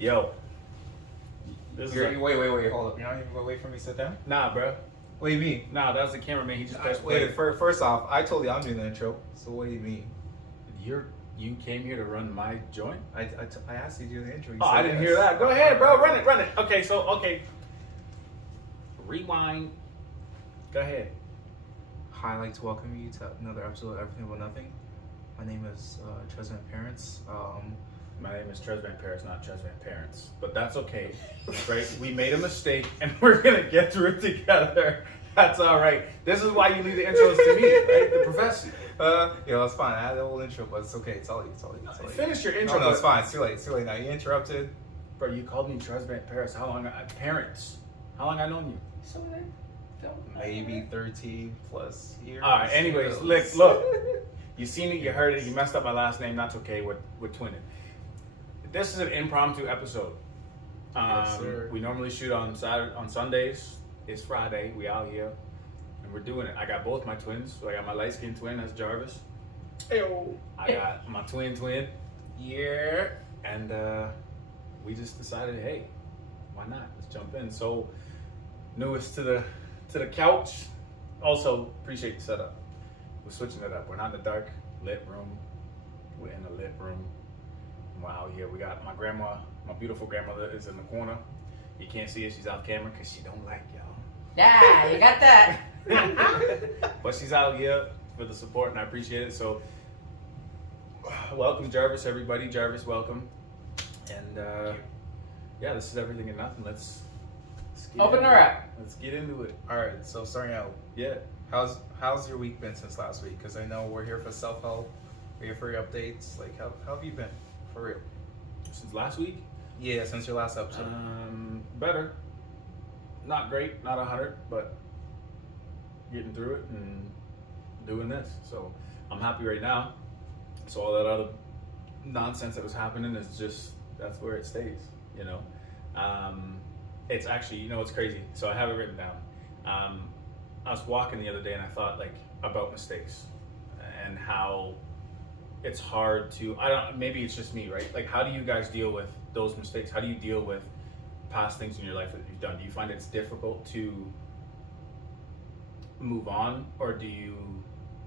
Yo. This is Wait, hold up. You're not even gonna wait for me to sit down? Nah, bro. What do you mean? Nah, that's the cameraman. He just pressed play. Wait, first off, I told you I'm doing the intro, so what do you mean? You came here to run my joint? I asked you to do the intro. You Oh, said I didn't yes. hear that. Go ahead, bro. Run it. Okay. Rewind. Go ahead. Hi, I'd like to welcome you to another episode of Everything But Nothing. My name is Tresman Parents. My name is Tres Van Paris, not Tres Van Parents. But that's okay, right? We made a mistake, and we're going to get through it together. That's all right. This is why you leave the intros to me, right? The professor. That's fine. I had the whole intro, but it's okay. It's all you. Finish your intro. No, it's fine. It's too late now. You interrupted. Bro, you called me Tres Van Paris. How long? Parents. How long I known you? So then, Maybe 13 plus years. All right. Anyways, look. You seen it. You heard it. You messed up my last name. That's okay. We're twinning. This is an impromptu episode. Yes, sir. We normally shoot on Sundays. It's Friday. We out here, and we're doing it. I got both my twins. So I got my light skinned twin. That's Jarvis. Ayo. I got my twin. Yeah. And we just decided, hey, why not? Let's jump in. So, newest to the couch. Also, appreciate the setup. We're switching it up. We're not in the dark, lit room. We're in a lit room. We're out here. We got my grandma, my beautiful grandmother is in the corner. You can't see her. She's off camera because she don't like y'all. Yeah, you got that. But she's out here for the support, and I appreciate it. So, welcome, Jarvis, everybody. Jarvis, welcome. And yeah, this is Everything and Nothing. Let's get Open into her it. up. Let's get into it. All right. So starting out, Yeah. how's your week been since last week? Because I know we're here for self-help. We're here for your updates. Like, how have you been? For real. Since last week, Yeah, since your last episode. better. Not great, not 100, but getting through it and doing this. So I'm happy right now. So all that other nonsense that was happening is just, that's where it stays, you know? It's actually, it's crazy. So I have it written down. I was walking the other day and I thought about mistakes and how it's hard to, maybe it's just me, right? Like, how do you guys deal with those mistakes? How do you deal with past things in your life that you've done? Do you find it's difficult to move on, or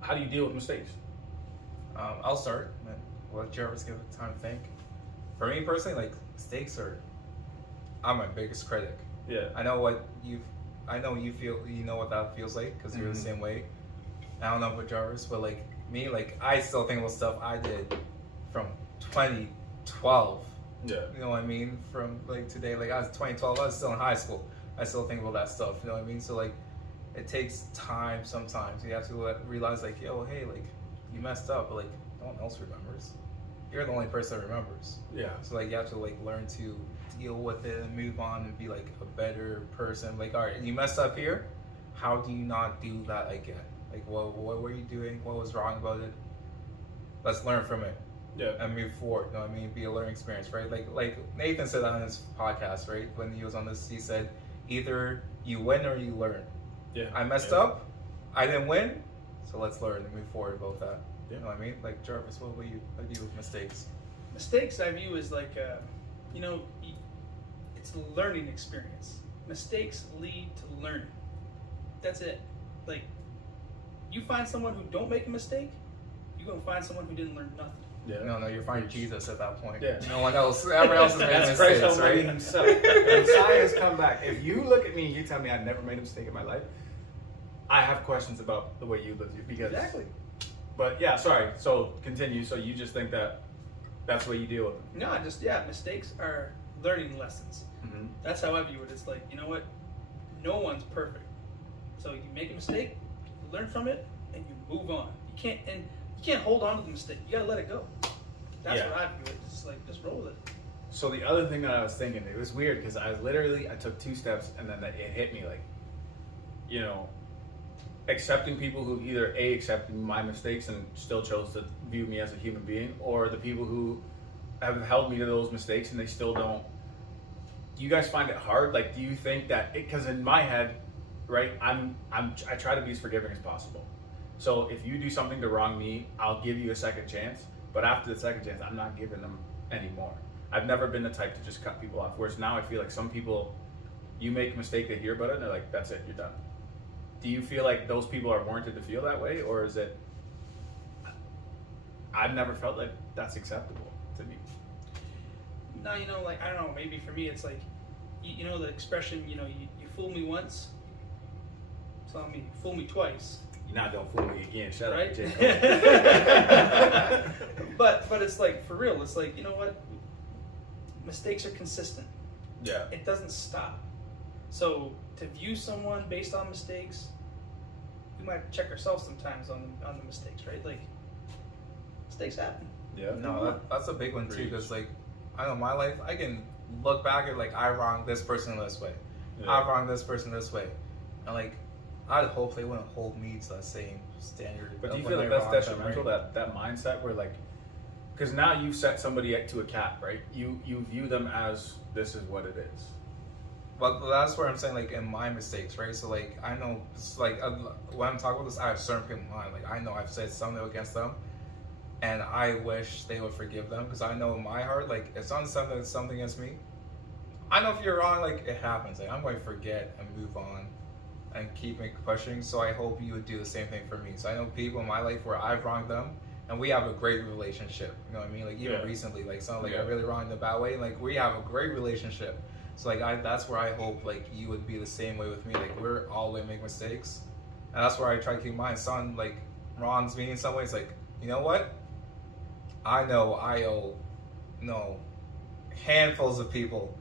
how do you deal with mistakes? I'll start. Let Jarvis give it time to think. For me personally, mistakes I'm my biggest critic. Yeah. I know you feel, you know what that feels like because you're the same way. I don't know about Jarvis, but me, I still think about stuff I did from 2012. Yeah. You know what I mean? From today, I was 2012, I was still in high school. I still think about that stuff. You know what I mean? So it takes time sometimes. You have to realize yo, hey, you messed up, but no one else remembers. You're the only person that remembers. Yeah. So you have to learn to deal with it and move on and be a better person. All right, you messed up here. How do you not do that again? What were you doing? What was wrong about it? Let's learn from it. Yeah. And move forward. You know what I mean? Be a learning experience, right? Like Nathan said on his podcast, right? When he was on this, he said, either you win or you learn. Yeah. I messed up. I didn't win. So let's learn and move forward about that. Yeah. You know what I mean? Jarvis, what about you? How do you deal with mistakes? Mistakes I view as it's a learning experience. Mistakes lead to learning. That's it. You find someone who don't make a mistake, you're gonna find someone who didn't learn nothing. Yeah. No, you're finding Jesus at that point. Yeah. No one else. Everyone else is making That's Christ mistakes, Almighty right? himself. The Messiah has come back. If you look at me and you tell me I never made a mistake in my life, I have questions about the way you live. Because Exactly. But yeah, sorry. So continue. So you just think that's the way you deal with them? No, mistakes are learning lessons. Mm-hmm. That's how I view it. It's you know what? No one's perfect. So you make a mistake, you learn from it, and you move on. You can't hold on to the mistake. You gotta let it go. That's Yeah. what I view it. It's just roll with it. So the other thing that I was thinking, it was weird because I took 2 steps and then it hit me accepting people who either accepted my mistakes and still chose to view me as a human being, or the people who have held me to those mistakes and they still don't. Do you guys find it hard? Do you think that, because in my head, right, I try to be as forgiving as possible. So if you do something to wrong me, I'll give you a second chance. But after the second chance, I'm not giving them anymore. I've never been the type to just cut people off. Whereas now I feel like some people, you make a mistake, they hear about it, and they're like, that's it, you're done. Do you feel like those people are warranted to feel that way, or is it? I've never felt like that's acceptable to me. No, you know, like, I don't know, maybe for me it's like, you know the expression, you know, you fool me once, so I mean, fool me twice. You're not gonna fool me again. Shut Right? up, Jake. but it's like, for real, it's like, you know what? Mistakes are consistent. Yeah. It doesn't stop. So to view someone based on mistakes, we might check ourselves sometimes on the mistakes, right? Like, mistakes happen. Yeah. No, that's a big one too, because like, I know my life, I can look back at like, I wronged this person this way, Yeah. I wronged this person this way, and like, I'd hope they wouldn't hold me to that same standard. But do you of feel when like they that's wronged them, detrimental? right? That mindset where like, because now you've set somebody to a cap, right? You view them as this is what it is. But that's where I'm saying, like, in my mistakes, right? So, like, I know, it's like, when I'm talking about this, I have certain people in mind. Like, I know I've said something against them, and I wish they would forgive them, because I know in my heart, like, it's not something against me. I know if you're wrong, like, it happens. Like, I'm going to forget and move on and keep pushing, so I hope you would do the same thing for me. So I know people in my life where I've wronged them, and we have a great relationship. You know what I mean? Like, even Yeah. recently, like, something like Yeah. I really wronged in a bad way, and, like, we have a great relationship. So like that's where I hope like you would be the same way with me. Like we're all going to make mistakes, and that's where I try to keep mine. Son like wrongs me in some ways. Like, you know what? I know I owe handfuls of people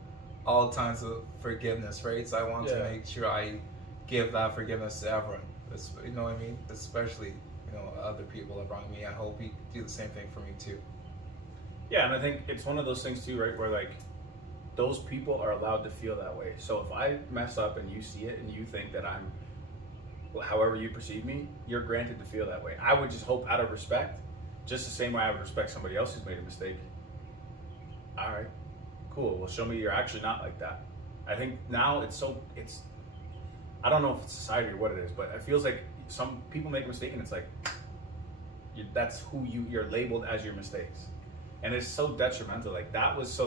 all times of forgiveness, right? So I want to Yeah. make sure I give that forgiveness to everyone. You know what I mean? Especially other people that wrong me. I hope you do the same thing for me too. Yeah, and I think it's one of those things too, right? Where like those people are allowed to feel that way. So if I mess up and you see it and you think that I'm, however you perceive me, you're granted to feel that way. I would just hope out of respect, just the same way I would respect somebody else who's made a mistake. All right, cool. Well, show me you're actually not like that. I think now it's I don't know if it's society or what it is, but it feels like some people make a mistake and it's like, that's who you're labeled as your mistakes. And it's so detrimental. Like that was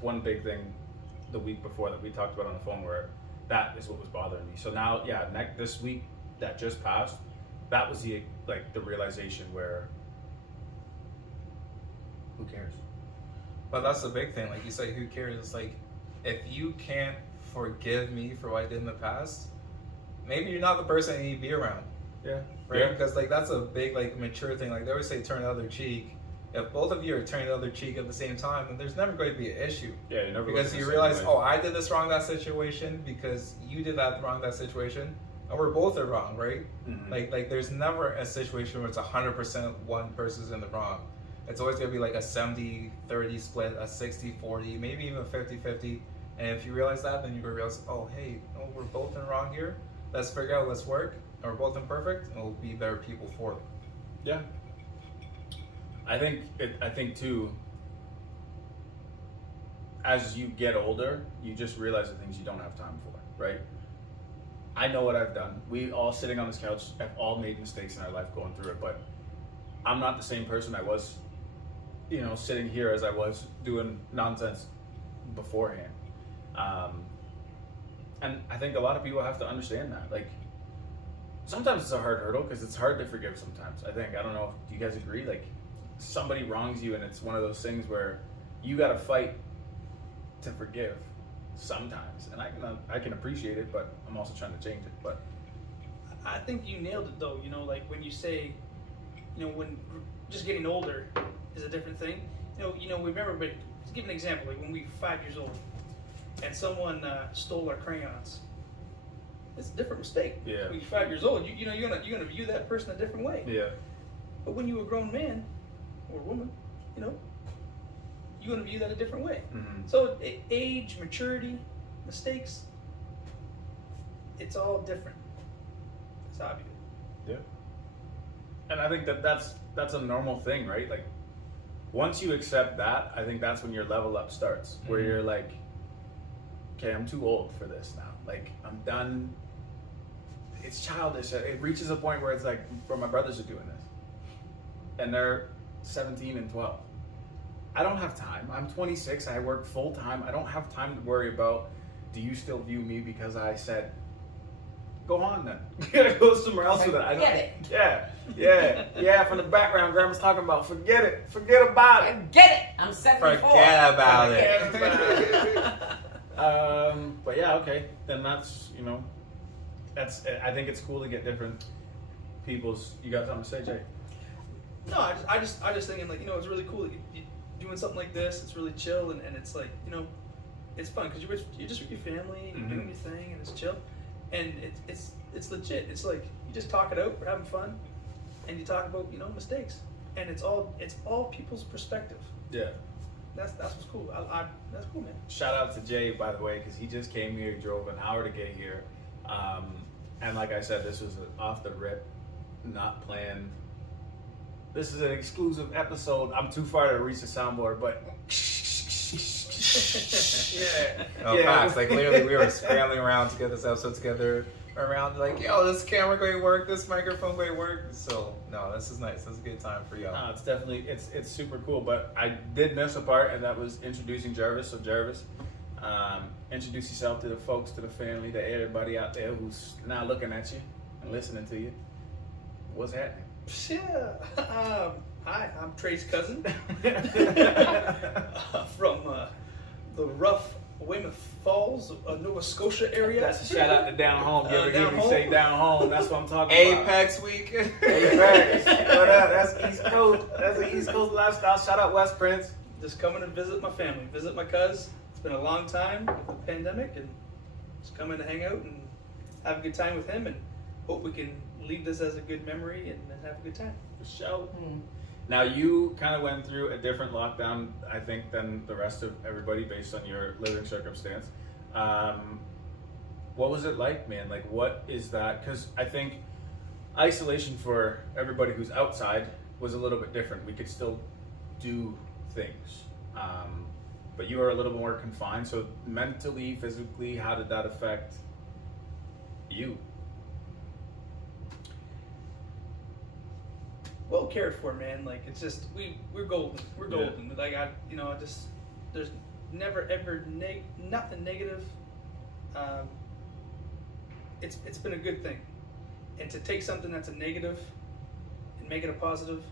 one big thing the week before that we talked about on the phone, where that is what was bothering me. So now, yeah, this week that just passed, that was the realization where, who cares? But that's the big thing. Like you say, who cares? It's like, if you can't forgive me for what I did in the past, maybe you're not the person I need to be around. Yeah. Right? Yeah. Because like that's a big like mature thing. Like they always say, turn the other cheek. If both of you are turning the other cheek at the same time, then there's never going to be an issue. Yeah, you never Because you realize, oh, I did this wrong in that situation because you did that wrong in that situation, and we're both are wrong, right? Mhm. Like there's never a situation where it's 100% one person's in the wrong. It's always going to be like a 70-30 split, a 60-40, maybe even 50-50. And if you realize that, then you realize, oh, hey, no, we're both in wrong here. Let's figure out, let's work, and we're both imperfect, and we'll be better people for it. Yeah. I think too, as you get older, you just realize the things you don't have time for, right? I know what I've done. We all sitting on this couch have all made mistakes in our life going through it, but I'm not the same person I was, sitting here as I was doing nonsense beforehand. And I think a lot of people have to understand that. Like, sometimes it's a hard hurdle because it's hard to forgive sometimes. I don't know, do you guys agree? Like, somebody wrongs you and it's one of those things where you got to fight to forgive sometimes. And I can appreciate it, but I'm also trying to change it. But I think you nailed it though. Like when you say, when just getting older is a different thing. Remember, but to give an example, like when we were 5 years old and someone stole our crayons. It's a different mistake. Yeah. When you're 5 years old, you're gonna view that person a different way. yeah, But when you're a grown man or woman, you're gonna view that a different way. mm-hmm. So age, maturity, mistakes, it's all different. It's obvious. Yeah. And I think that's a normal thing, right? Like, once you accept that, I think that's when your level up starts, where Mhm. you're like, okay, I'm too old for this now. Like, I'm done. It's childish. It reaches a point where it's like, where my brothers are doing this, and they're 17 and 12. I don't have time. I'm 26. I work full time. I don't have time to worry about. Do you still view me because I said, go on then. You gotta go somewhere else with it. I don't, Forget yeah. From the background, Grandma's talking about forget it. Forget about it. Forget it. I'm 74. Forget about Forget it. about but yeah, okay. Then that's that's. I think it's cool to get different people's. You got something to say, Jay? No, I just thinking like, it's really cool that you doing something like this. It's really chill and it's like, it's fun because you're just with your family, you're doing your thing, and it's chill, and it's legit. It's like you just talk it out, we're having fun, and you talk about mistakes, and it's all people's perspective. Yeah. That's what's cool. That's cool, man. Shout out to Jay, by the way, because he just came here. He drove an hour to get here, and like I said, this was off the rip, not planned. This is an exclusive episode. I'm too far to reach the soundboard, but yeah. No, facts. Like literally, we were scrambling around to get this episode together. Around like, yo, this camera going to work, this microphone going to work. So no, this is nice. This is a good time for y'all. No, it's definitely it's super cool. But I did miss a part, and that was introducing Jarvis. So Jarvis, introduce yourself to the folks, to the family, to everybody out there who's now looking at you and listening to you. What's happening? Yeah. Hi, I'm Trey's cousin from the rough Weymouth Falls, Nova Scotia area. That's a shout out to down home. You ever hear Down me home? say down home? That's what I'm talking about. Apex week. Apex. What up? That's East Coast. That's an East Coast lifestyle. Shout out West Prince. Just coming to visit my family, visit my cuz. It's been a long time with the pandemic, and just coming to hang out and have a good time with him, and hope we can leave this as a good memory and have a good time. For sure. Now you kind of went through a different lockdown, I think, than the rest of everybody based on your living circumstance. What was it like, man? Like, what is that? Because I think isolation for everybody who's outside was a little bit different. We could still do things, but you were a little more confined. So mentally, physically, how did that affect you? Well cared for, man. Like, it's just we're golden. We're Yeah. golden. Like there's never ever nothing negative. It's been a good thing, and to take something that's a negative and make it a positive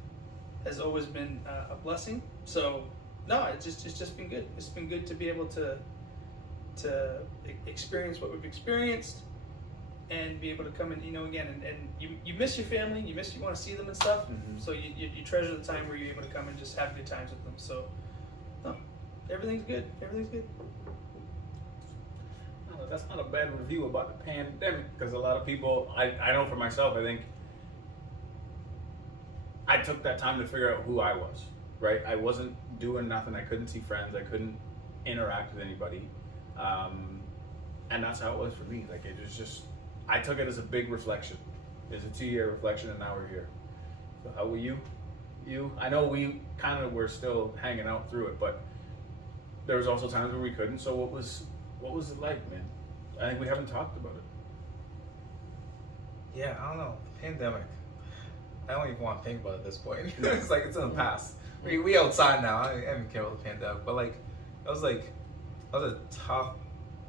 has always been a blessing. So no, it's just been good. It's been good to be able to experience what we've experienced, and be able to come in, again, and you miss your family, you want to see them and stuff. So you treasure the time where you're able to come and just have good times with them. So no, everything's good. Everything's good. No, that's not a bad review about the pandemic, because a lot of people, I know for myself, I think I took that time to figure out who I was, right? I wasn't doing nothing. I couldn't see friends. I couldn't interact with anybody. And that's how it was for me. Like, it was just, I took it as a big reflection. It's a 2-year reflection, and now we're here. So how were you? I know we kind of were still hanging out through it, but there was also times where we couldn't. So what was it like, man? I think we haven't talked about it. Yeah, I don't know. Pandemic. I don't even want to think about it at this point. It's like it's in the past. We outside now. I don't even care about the pandemic. But like, that was a tough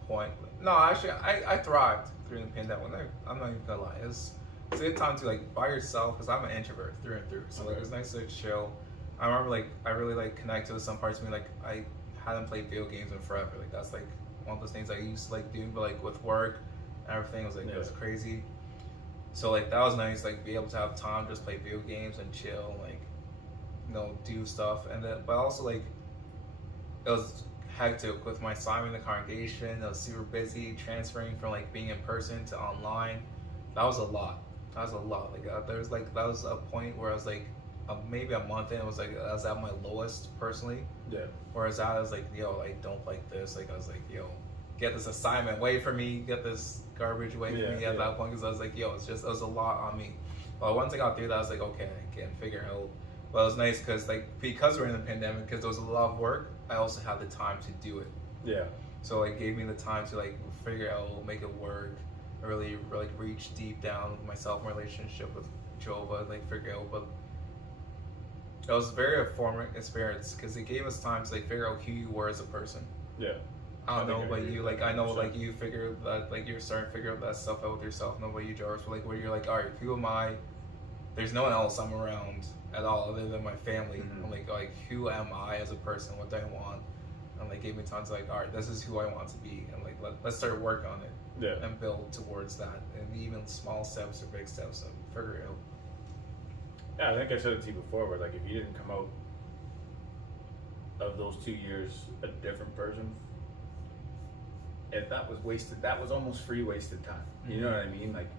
point. No, actually, I thrived during the pandemic. I'm not even gonna lie. It's a good time to like by yourself, because I'm an introvert through and through. So like, it was nice to chill. I remember like I really like connected with some parts of me. Like I hadn't played video games in forever. Like that's like one of those things I used to like do, but like with work and everything, it was like it was crazy. So like that was nice, like be able to have time to just play video games and chill, like do stuff, and then but also like it was hectic with my assignment in the congregation. I was super busy transferring from like being in person to online. That was a lot. Like there was like that was a point where I was like maybe a month in, it was like I was at my lowest personally. Yeah. Whereas I was like, yo, I don't like this. Like I was like, yo, get this assignment away from me. Get this garbage away from me at that point, because I was like, yo, it was a lot on me. But once I got through that, I was like, okay, I can figure out. But it was nice because we're in the pandemic, because there was a lot of work, I also had the time to do it. Yeah. So it gave me the time to like figure out, make it work, really like reach deep down with myself, my relationship with Jehovah, like figure out. But It was a very formative experience because it gave us time to like figure out who you were as a person. Yeah. I don't I know think I about agree you. with Like that I know, 100%. like you figure that, like you're starting to figure out that stuff out with yourself. I know about you, Jarvis. But like where you're like, all right, who am I? There's no one else I'm around at all other than my family. Mhm. I'm like who am I as a person? What do I want? And like gave me time to like, all right, this is who I want to be, and like let's start work on it Yeah. and build towards that, and even small steps or big steps and figure it out. Yeah, I think I said it to you before, where like if you didn't come out of those 2 years a different person, if that was wasted, that was almost free wasted time. You know what I mean? Like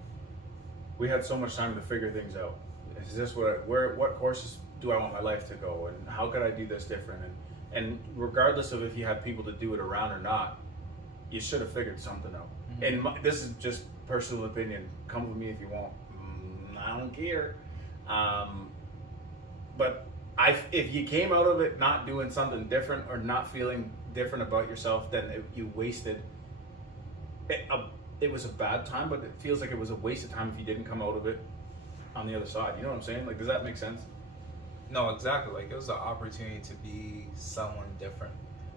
we had so much time to figure things out. Is this what courses do I want my life to go, and how could I do this different? And regardless of if you had people to do it around or not, you should have figured something out. Mhm. And this is just personal opinion. Come with me if you want. I don't care. But if you came out of it not doing something different or not feeling different about yourself, then you wasted. It was a bad time, but it feels like it was a waste of time if you didn't come out of it on the other side. You know what I'm saying? Like, does that make sense? No, exactly. Like it was an opportunity to be someone different.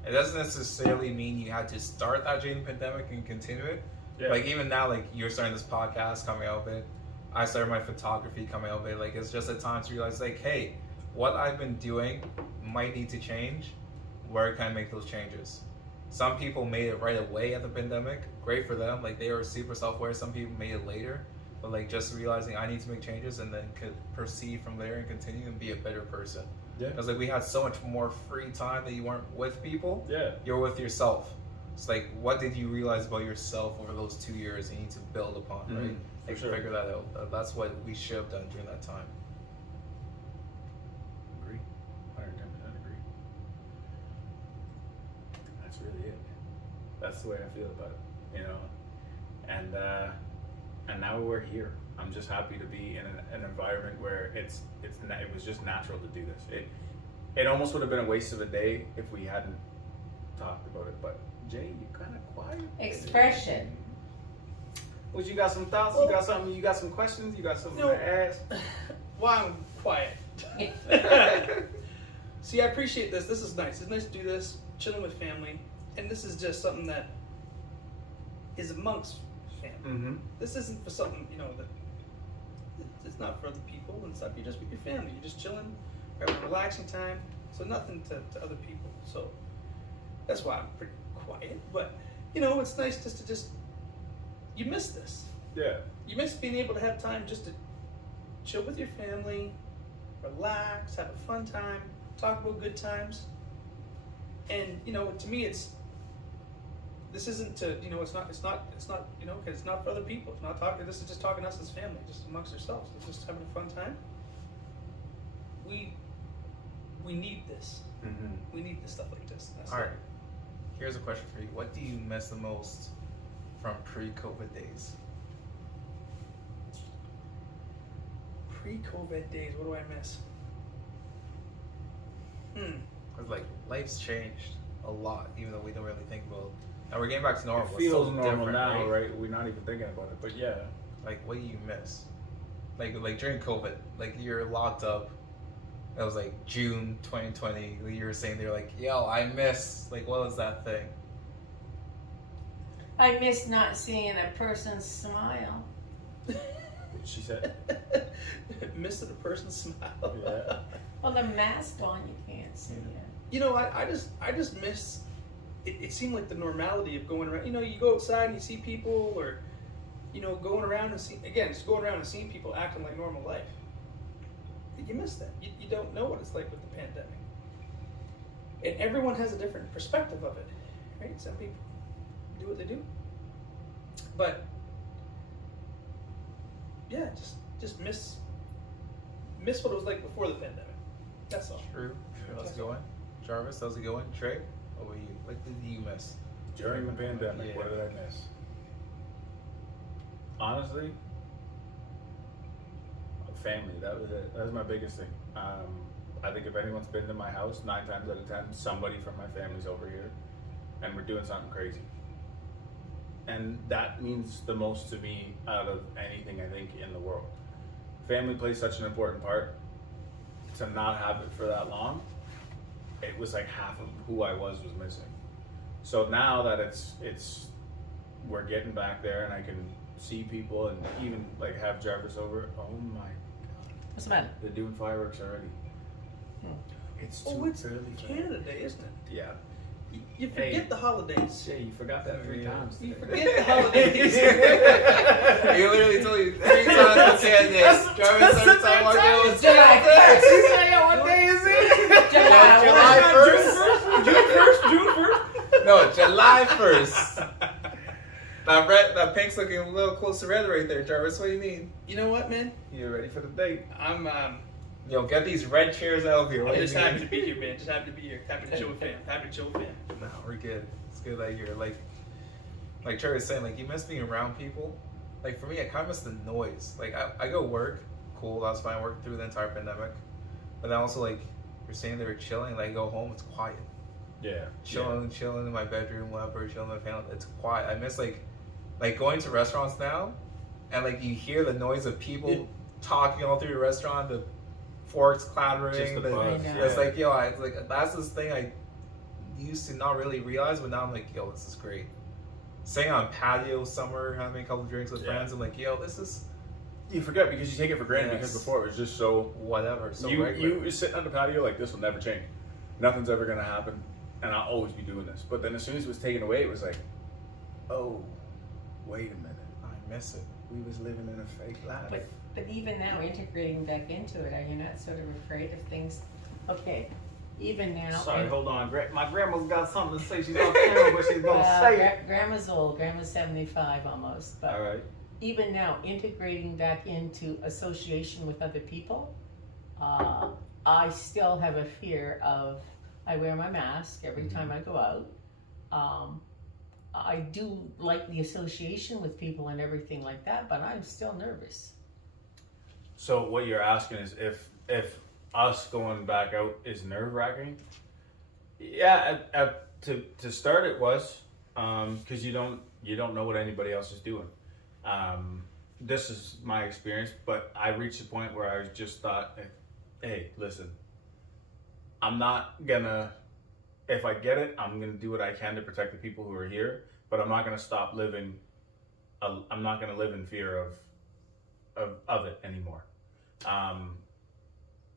It doesn't necessarily mean you had to start that during the pandemic and continue it. Yeah. Like even now, like you're starting this podcast coming out of it. I started my photography coming out of it. Like it's just a time to realize, like, hey, what I've been doing might need to change. Where can I make those changes? Some people made it right away at the pandemic. Great for them. Like they were super self-aware. Some people made it later. But like just realizing I need to make changes and then could proceed from there and continue and be a better person. Yeah. Because like we had so much more free time that you weren't with people. Yeah. You're with yourself. It's like what did you realize about yourself over those 2 years you need to build upon, right? Mhm, for Like sure. figure that out. That's what we should have done during that time. Agree. 110% agree. That's really it. That's the way I feel about it, you know. And now we're here. I'm just happy to be in an environment where it was just natural to do this. It almost would have been a waste of a day if we hadn't talked about it. But Jay, you kind of quiet. Expression. Well, you got some thoughts? You got something? You got some questions? You got something No. to ask? Why I'm quiet. See, I appreciate this. This is nice. It's nice to do this, chilling with family, and this is just something that is amongst family. Mm-hmm. This isn't for something that it's not for other people and stuff. You're just with your family. You're just chilling, having a relaxing time. So nothing to other people. So that's why I'm pretty quiet. But it's nice just to you miss this. Yeah. You miss being able to have time just to chill with your family, relax, have a fun time, talk about good times. And to me, this isn't to it's not because it's not for other people. It's not talking. This is just talking us as family, just amongst ourselves. It's just having a fun time. We need this. Mm-hmm. We need this stuff like this. That's All right. Here's a question for you. What do you miss the most from pre-COVID days? Pre-COVID days. What do I miss? Because like life's changed a lot, even though we don't really think about. And we're getting back to normal. It It's feels still normal different, now, right? We're not even thinking about it, but yeah. Like, what do you miss? Like during COVID, like you're locked up. That was like June 2020. You were saying they're like, yo, I miss. Like, what was that thing? I miss not seeing a person smile. She said. Missing a person's smile. Yeah. Well, the mask on, you can't see it. I just miss. It seemed like the normality of going around. You go outside and you see people, or going around and just going around and seeing people acting like normal life. You miss that. You don't know what it's like with the pandemic, and everyone has a different perspective of it, right? Some people do what they do, but yeah, just miss what it was like before the pandemic. That's all. True. How's it going? Jarvis, how's it going? Trey, what were you? What did you miss? During the pandemic, Yeah. what did I miss? Honestly, family. That was it. That was my biggest thing. I think if anyone's been to my house, 9 times out of 10, somebody from my family's over here, and we're doing something crazy. And that means the most to me out of anything I think in the world. Family plays such an important part. to not have it for that long, it was like half of who I was missing. So now that it's we're getting back there and I can see people and even like have Jarvis over. Oh my God. What's the matter? They're doing fireworks already. It's too Oh, it's early. for that. Canada Day, isn't it? Yeah. You forget Hey. the holidays. Yeah, you forgot that 3 times. You today. forget the holidays. You literally told you 3 times to say this. Jarvis every time I go, It's July 1st. What day is it? July 1st. June 1st. No, July 1st. That pink's looking a little close to red right there, Jarvis. What do you mean? You know what, man? You ready for the date? I'm Yo, get these red chairs out of here. What do you just happy to mean? be here, man. Just happy to be here. Happy to chill with fam. Happy to chill with fam. No, we're good. It's good that you're like Trey was saying, like you miss being around people. Like for me, I kind of miss the noise. Like I go work, cool, that was fine, working through the entire pandemic. But then also like you're saying they were chilling, like go home, it's quiet. Yeah. Chilling in my bedroom, whatever, chilling with my family, it's quiet. I miss like going to restaurants now, and like you hear the noise of people talking all through the restaurant, the forks clattering. Just the buzz. It's like yo, that's this thing I used to not really realize, but now I'm like, yo, this is great. Staying on patio somewhere, having a couple drinks with friends, I'm like, yo, this is You forget because you take it for granted Yes. because before it was just so whatever. So you regular. sitting on the patio like this will never change. Nothing's ever gonna happen, and I'll always be doing this. But then as soon as it was taken away, it was like, oh, wait a minute, I miss it. we was living in a fake life. But even now, integrating back into it, are you not sort of afraid of things? Okay, even now. Sorry, hold on. My grandma's got something to say. She's on camera, but she's gonna say it. Grandma's old. Grandma's 75 almost. But All right. even now, integrating back into association with other people, I still have a fear of. I wear my mask every time I go out. I do like the association with people and everything like that, but I'm still nervous. So what you're asking is if us going back out is nerve wracking? Yeah, to start it was because you don't know what anybody else is doing. This is my experience, but I reached a point where I just thought, hey, listen, I'm not gonna. If I get it, I'm gonna do what I can to protect the people who are here, but I'm not gonna stop living. I'm not gonna live in fear of it anymore.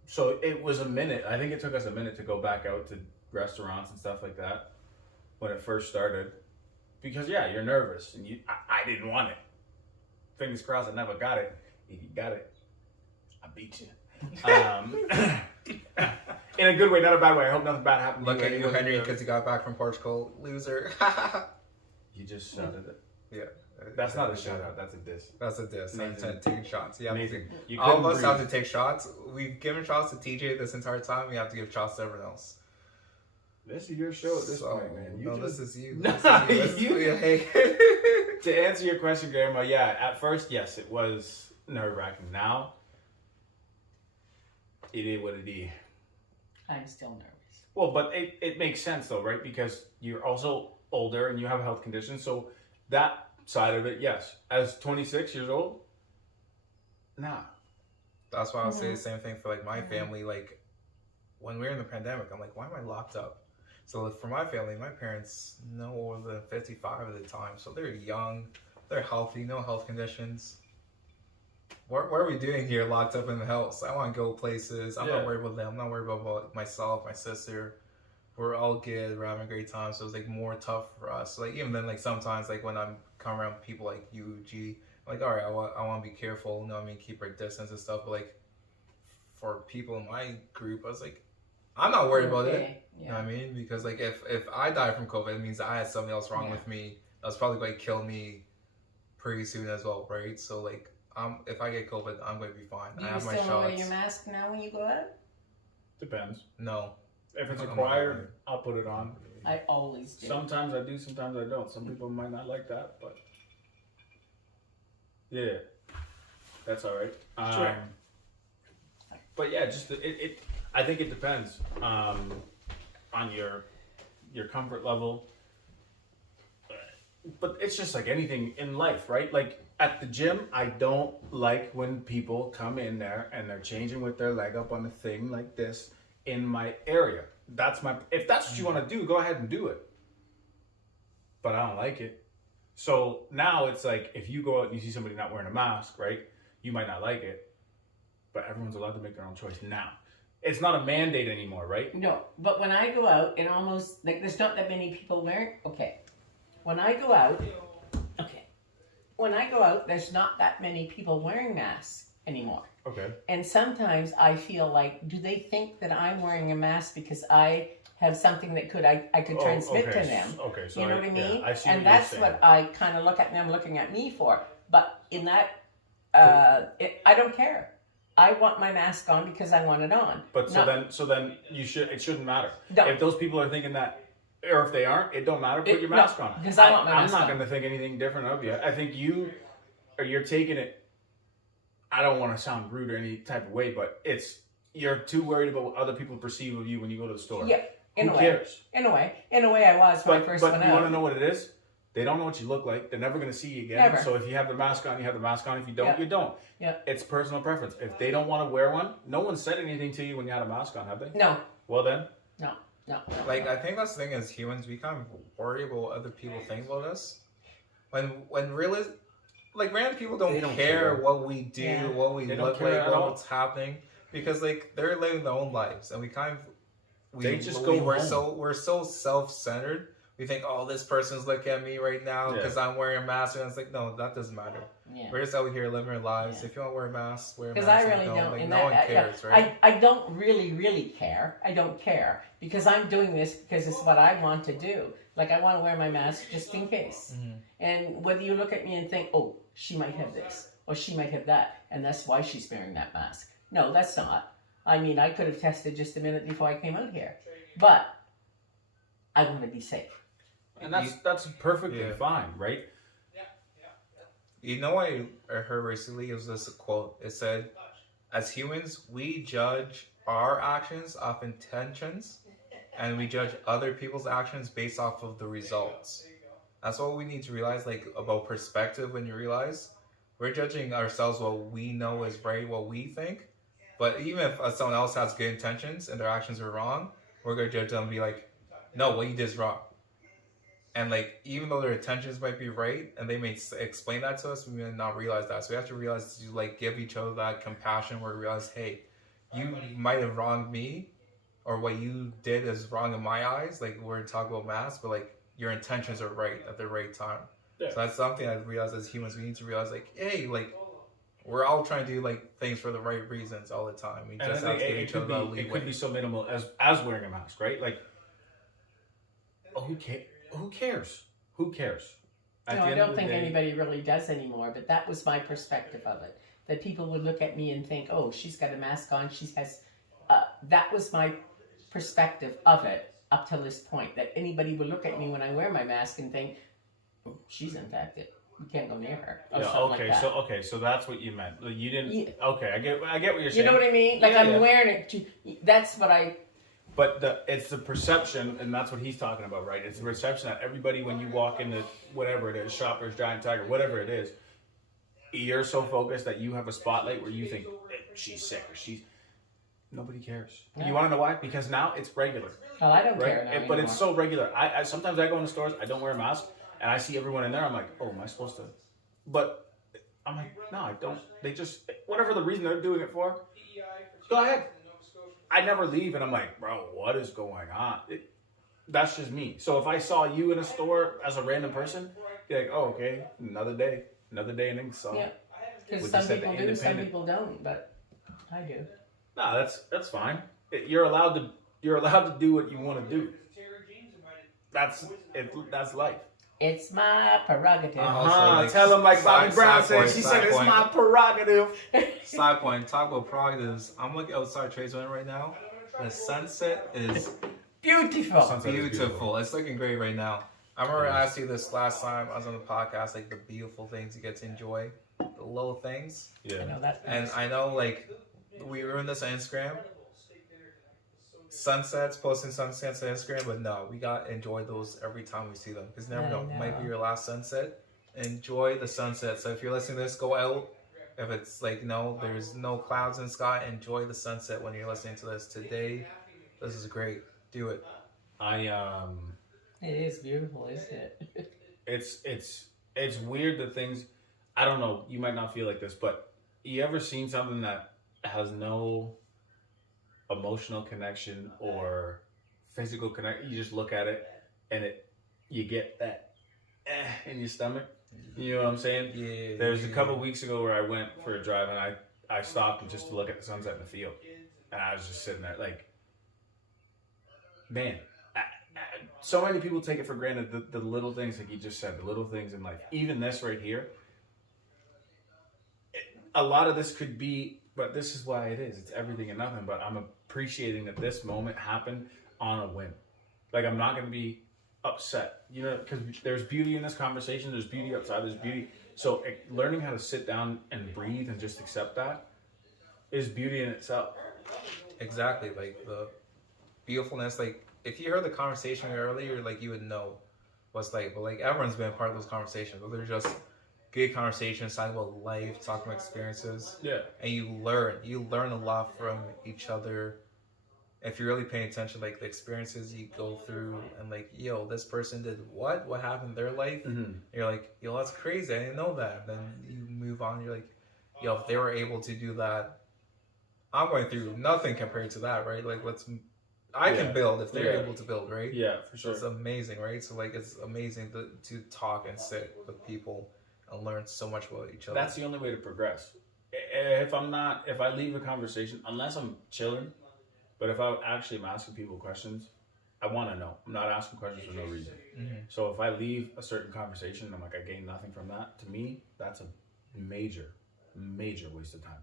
So it was a minute. I think it took us a minute to go back out to restaurants and stuff like that when it first started, because yeah, you're nervous and I didn't want it. Fingers crossed, I never got it. If you got it, I beat you. In a good way, not a bad way. I hope nothing bad happened. Look to at you, anyone Henry, who- because you got back from Portugal, loser. You just shouted it. Yeah. That's not a shout out. That's a diss. That's a diss. I'm Amazing. taking shots. Yeah. Amazing. You All of couldn't us have to breathe. take shots. We've given shots to TJ this entire time. We have to give shots to everyone else. This is your show at this So, point, man. You no, just, this is you. Nah, This is you. you- Hey. To answer your question, Grandma, yeah, at first, yes, it was nerve wracking. Now, it is what it is. I'm still nervous. Well, but it makes sense though, right? Because you're also older and you have health conditions. So that side of it, yes. As 26 years old, nah. That's why I'll say the same thing for like my family. Like when we were in the pandemic, I'm like, why am I locked up? So for my family, my parents no older than 55 at the time, so they're young, they're healthy, no health conditions. What are we doing here, locked up in the house? I want to go places. I'm Yeah. not worried about them. I'm not worried about myself, my sister. We're all good. We're having a great time. So it's like more tough for us. Like even then, like sometimes, like when I'm coming around people like you, G, I'm like, all right, I want to be careful. You know what I mean? Keep our distance and stuff. But like for people in my group, I was like, I'm not worried about it. Okay, You know what I yeah. mean? Because like if I die from COVID, it means I had something else wrong Yeah. with me. That's probably going to kill me pretty soon as well, right? So like if I get COVID, I'm going to be fine. Do I you have my still wear shots. your mask now when you go out? Depends. No. If it's I'm not required, wearing it. I'll put it on. I always do. Sometimes I do, sometimes I don't. Some people might not like that, but yeah, that's all right. Sure. But yeah, just it. I think it depends on your comfort level. But it's just like anything in life, right? Like At the gym, I don't like when people come in there and they're changing with their leg up on the thing like this in my area. If that's what you want to do, go ahead and do it. But I don't like it. So now it's like, if you go out and you see somebody not wearing a mask, right? You might not like it, but everyone's allowed to make their own choice now. It's not a mandate anymore, right? No, but when I go out, it almost, like, there's not that many people wearing, okay. When I go out, there's not that many people wearing masks anymore. Okay. And sometimes I feel like, do they think that I'm wearing a mask because I have something that I could transmit to them? Okay, so You know what I mean? I see and what that's you're saying. what I kind of look at them looking at me for. But in that, I don't care. I want my mask on because I want it on. But so then it shouldn't matter. No. If those people are thinking that, or if they aren't, it don't matter. Put your mask on. Because I want my mask I'm not on. going to think anything different of you. I think you're taking it. I don't want to sound rude or any type of way, but you're too worried about what other people perceive of you when you go to the store. Yeah, in Who a way. cares? In a way, I was when I first But went you want to out. know what it is? They don't know what you look like. They're never going to see you again. Never. So if you have the mask on, you have the mask on. If you don't, Yeah. you don't. Yeah. It's personal preference. If they don't want to wear one, no one said anything to you when you had a mask on, have they? No, Well then, no. Like, I think that's the thing as humans, we kind of worry about what other people think about us. When really, like, random people They don't don't care care. what we do, Yeah. what we They don't look care like, at all. what's happening, because like they're living their own lives, and we kind of They just go we're home. we're so self-centered. We think, oh, this person's looking at me right now because I'm wearing a mask, and it's like, no, that doesn't matter. Yeah. We're just out here living our lives. Yeah. If you want to wear a mask, wear a mask. Because I If you really don't. Like, and no one cares, right? I don't really care. I don't care because I'm doing this because it's what I want to do. Like, I want to wear my mask just in case. Mm-hmm. And whether you look at me and think, oh, she might have this or she might have that, and that's why she's wearing that mask. No, that's not. I mean, I could have tested just a minute before I came out here, but I want to be safe. and that's perfectly Yeah. fine, right? You know what I heard recently? It was this quote. It said, as humans, we judge our actions off intentions, and we judge other people's actions based off of the results. That's what we need to realize, like, about perspective. When you realize we're judging ourselves what we know is right, what we think, but even if someone else has good intentions and their actions are wrong, we're going to judge them and be like, no, what you did is wrong. And like, even though their intentions might be right, and they may explain that to us, we may not realize that. So we have to realize to like give each other that compassion, where we realize, hey, you might have wronged me, or what you did is wrong in my eyes. Like, we're talking about masks, but like your intentions are right at the right time. Yeah. So that's something I realize as humans, we need to realize, like, hey, like, we're all trying to do like things for the right reasons all the time. We And just then have to give each other that it leeway. could be so minimal as wearing a mask, right? Like, oh, who cares? Who cares? At No, the I end don't of the think day- anybody really does anymore, but that was my perspective of it. That people would look at me and think, oh, she's got a mask on, that was my perspective of it up till this point. That anybody would look at me when I wear my mask and think, oh, she's infected. We can't go near her. Or Yeah, something like that. so that's what you meant. Like, you didn't. Yeah. Okay, I get what you're You saying. know what I mean? Like, Yeah, I'm yeah. wearing it that's what I, But it's the perception, and that's what he's talking about, right? It's the perception that everybody, when you walk into whatever it is, Shoppers, Giant Tiger, whatever it is, you're so focused that you have a spotlight where you think she's sick or nobody cares. No. You want to know why? Because now it's regular, well, I don't right? care now But anymore. it's so regular. I sometimes I go into stores, I don't wear a mask, and I see everyone in there. I'm like, oh, am I supposed to? But I'm like, no, I don't. They just whatever the reason they're doing it for, go ahead. I never leave, and I'm like, bro, what is going on? That's just me. So if I saw you in a store as a random person, be like, oh, okay, another day in Ingersoll. Yeah. Because Would some you say the people do, some independent- people don't, but I do. No, that's fine. You're allowed to do what you want to do. That's life. It's my prerogative. Also, like, Tell them like Bobby side Brown said. point, She side said it's point. my prerogative. Side point, talk about prerogatives. I'm looking outside Trades Winter right now. The sunset is Beautiful. Sunset is beautiful. It's looking great right now. I remember I asked you this last time I was on the podcast, like the beautiful things you get to enjoy, the little things. I Yeah. know that. And I know, like, we ruined this on Instagram. Sunsets, posting sunsets on Instagram, but no, we got to enjoy those every time we see them. Because you never I know, it might be know. your last sunset. enjoy the sunset. So if you're listening to this, go out. If it's like there's no clouds in the sky, enjoy the sunset when you're listening to this. Today, this is great. Do it. It is beautiful, isn't it? It's weird the things. I don't know. You might not feel like this, but you ever seen something that has no emotional connection or physical connection? You just look at it and you get that in your stomach. You know what I'm saying? Yeah. There's a couple weeks ago where I went for a drive and I stopped just to look at the sunset in the field, and I was just sitting there like, man. So many people take it for granted, the little things, like you just said, the little things in life. Even this right here, a lot of this could be, but this is why it is. It's everything and nothing, but I'm appreciating that this moment happened on a whim. Like, I'm not going to be upset, because there's beauty in this conversation. There's beauty outside. There's beauty. So learning how to sit down and breathe and just accept that is beauty in itself. Exactly. Like, the beautifulness, like, if you heard the conversation earlier, like, you would know what's like. But like, everyone's been a part of those conversations. But they're just good conversations, talking about life, talking about experiences. Yeah. And you learn a lot from each other. If you're really paying attention, like the experiences you go through, and like, yo, this person did what happened in their life. Mm-hmm. You're like, yo, that's crazy. I didn't know that. Then you move on. You're like, yo, if they were able to do that, I'm going through nothing compared to that, right? Like, I can build if they're able to build, right? Yeah, for sure. It's amazing, right? So like, it's amazing to talk and sit with people and learn so much about each other. That's the only way to progress. If I leave a conversation, unless I'm chilling, but if I actually am asking people questions, I want to know. I'm not asking questions for no reason. Mm-hmm. So if I leave a certain conversation and I'm like, I gain nothing from that, to me, that's a major, major waste of time.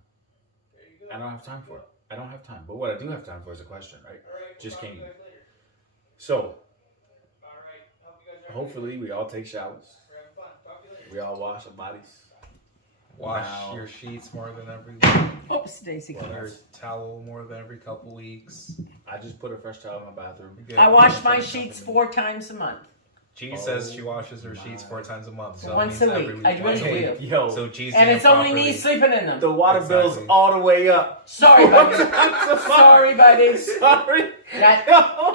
I don't have time for it. I don't have time. But what I do have time for is a question, right? Just came. So, hopefully we all take showers. We all wash our bodies. Wash Now- your sheets more than every week. Oops, Daisy. Well, Your towel more than every couple weeks. I just put a fresh towel in my bathroom. Good. I wash my sheets 4 times a month. G says she washes her sheets 4 times a month. So Once it means a every week. I Once a really week. do. Yo, So G's And doing it's only properly. me sleeping in them. the water bill's Exactly. all the way up. Sorry, buddy. Sorry, buddy. Sorry. That,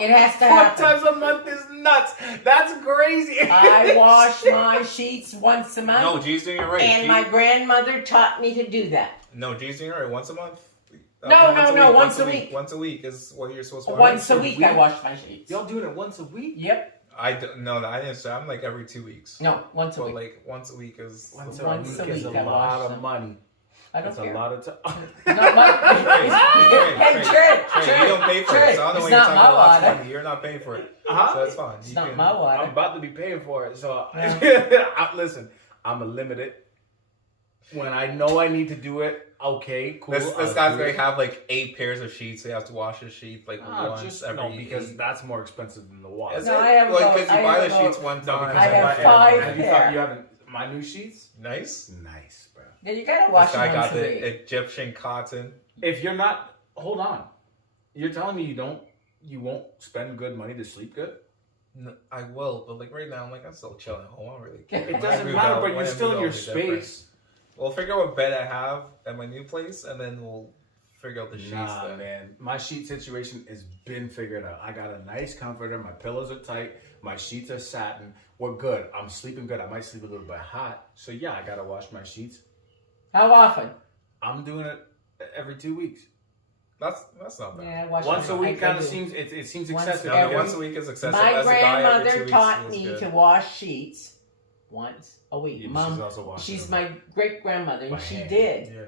it has to 4 happen. times a month is nuts. That's crazy. I wash my sheets once a month. No, G's doing it right. And G- my grandmother taught me to do that. No, G's doing it right. Once a month. No, once a week. week. Once a week is what you're supposed to. Once a week I wash my sheets. Y'all doing it once a week? Yep. I don't know that. I didn't say. I'm like every 2 weeks. No, once a But week. like once a week is. Once the- a Once week a is week a I lot wash of them. money. I don't It's care. a lot of time. Not my. Hey, Trey, You don't pay for Trey, it. So I don't know it's when you're not talking my about lots of water. money. You're not paying for it. Uh-huh. So it's fine. It's You not can- my I'm water. about to be paying for it, so listen. I'm a limit it. When I know I need to do it, okay, cool. This I'll guy's do going it. to have like 8 pairs of sheets. So he has to wash his sheets like once Just every. no, because that's more expensive than the water. Is No, it? I have like both. because you I buy have the sheets both. one No, time. because I have buy- 5 have you, pair. you haven't my new sheets? Nice. Nice, bro. Then you gotta wash This guy them got once a the week. Egyptian cotton. If you're not, hold on. You're telling me you won't spend good money to sleep good? No, I will, but like right now, I'm still chilling at home. I don't really care. It When I doesn't move matter, out- but when you're I still move in out, your it'll be different. space. We'll figure out what bed I have at my new place, and then we'll figure out the sheets. Nah, then. man. My sheet situation has been figured out. I got a nice comforter. My pillows are tight. My sheets are satin. We're good. I'm sleeping good. I might sleep a little bit hot. So, yeah, I got to wash my sheets. How often? I'm doing it every 2 weeks. That's not bad. Yeah, I wash Once a them. week I kind of do. seems, it seems Once excessive. No, every- once a week is excessive. My As a guy, every 2 grandmother weeks taught is me good. to wash sheets once a week. Yeah, but Mom, she's also washing she's them. my great grandmother, and By she hand. did. Yeah.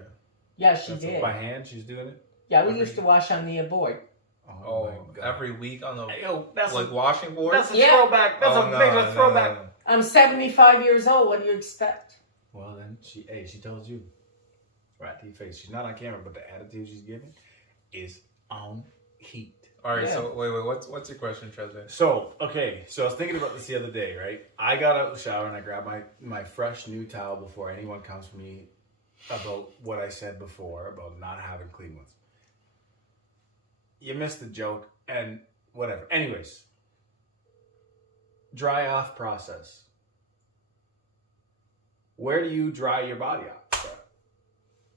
Yeah, she That's did. By hand, she's doing it? Yeah, we every- used to wash on the board. Oh, my God. every week on the Yo, that's like a, washing board. that's a Yeah. throwback. That's Oh, a no, major no, throwback. no. I'm 75 years old. What do you expect? Well, then she tells you right to your face. She's not on camera, but the attitude she's giving is on heat. All right, Yeah. so wait, what's your question, Trezor? So, okay, so I was thinking about this the other day, right? I got out of the shower and I grabbed my fresh new towel before anyone comes to me about what I said before about not having clean ones. You missed the joke and whatever. Anyways, dry off process. where do you dry your body out?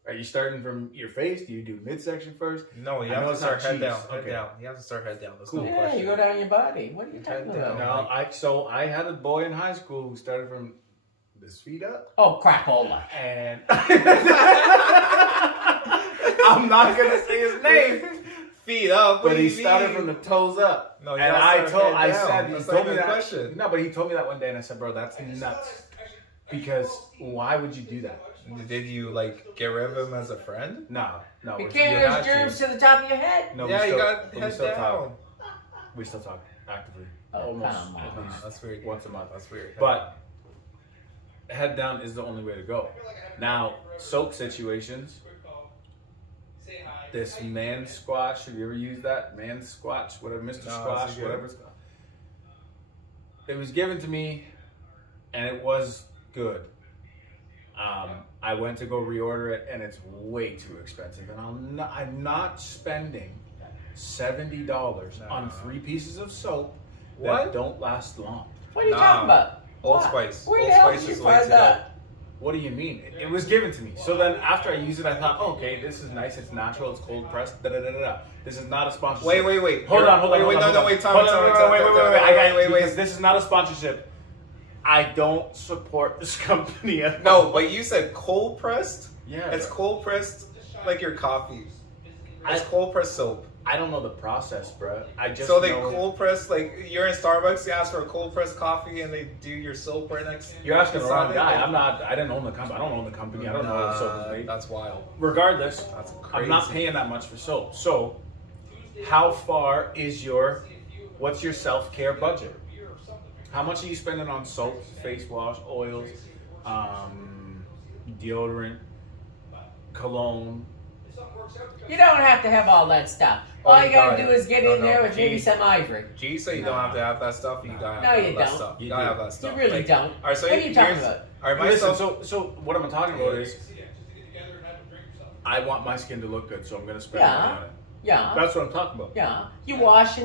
Are you starting from your face? Do you do midsection first? No, you I have know to it's start not head down. cheese. Head Okay. down. You have to start head down. That's Cool. no Yeah, question. you go down your body. What are you talking Head about? down. No, I had a boy in high school who started from his feet up, Oh, crapola. and I'm not gonna say his name, Feet up. What but do he you started mean? from the toes up. No, you and gotta start head I down. said, he That's told not me even a that. question. No, but he told me that one day, and I said, bro, that's nuts. Because why would you do that? Did you like get rid of him as a friend? No. You we're- carry you those had to. germs to the top of your head? No, yeah, we you still, got we head still down. talk. We still talk actively. Oh, Almost come on. at least That's weird. once a month. That's weird. But head down is the only way to go. Now, soap situations. This man squash. Have you ever used that? Man squash, whatever, Mr. No, Squash, it's good. whatever it's called. It was given to me, and it was good. I went to go reorder it, and it's way too expensive. And I'm not spending $70 on 3 pieces of soap What? that don't last long. What are you Nah. talking about? Old What? Spice. Where Old the hell Spice did you is the way find to go. that? What do you mean? It was given to me. So then after I used it, I thought, okay, this is nice. It's natural. It's cold pressed. Da da da da da. This is not a sponsorship. Wait. Hold on. Wait, Hold on. no, wait, time, Hold on, time, wait. time, I got wait. because this is not a sponsorship. I don't support this company at No, all. but you said cold pressed? Yeah. It's cold pressed like your coffee. It's I- cold pressed soap. I don't know the process, bro. I just So they know. cold press, like you're in Starbucks, you ask for a cold pressed coffee and they do your soap right next. You're asking the wrong beside guy. it. I'm not. I didn't own the company. I don't own the company. I don't know what the soap is made. That's wild. Regardless, That's I'm not crazy. paying that much for soap. So, how far is what's your self-care budget? How much are you spending on soaps, face wash, oils, deodorant, cologne? You don't have to have all that stuff. Oh, All you you gotta got do it. is get No, in no, there with maybe gee. some ivory. G, so you don't have to have that stuff. You gotta have No, that, you that don't. stuff. You gotta do. have that stuff. You really Like, don't. All right, so What are you talking here's- about? All right, my Listen, stuff. so what I'm talking about is, I want my skin to look good, so I'm gonna spend money Yeah. on it. Yeah. That's what I'm talking about. Yeah. You wash,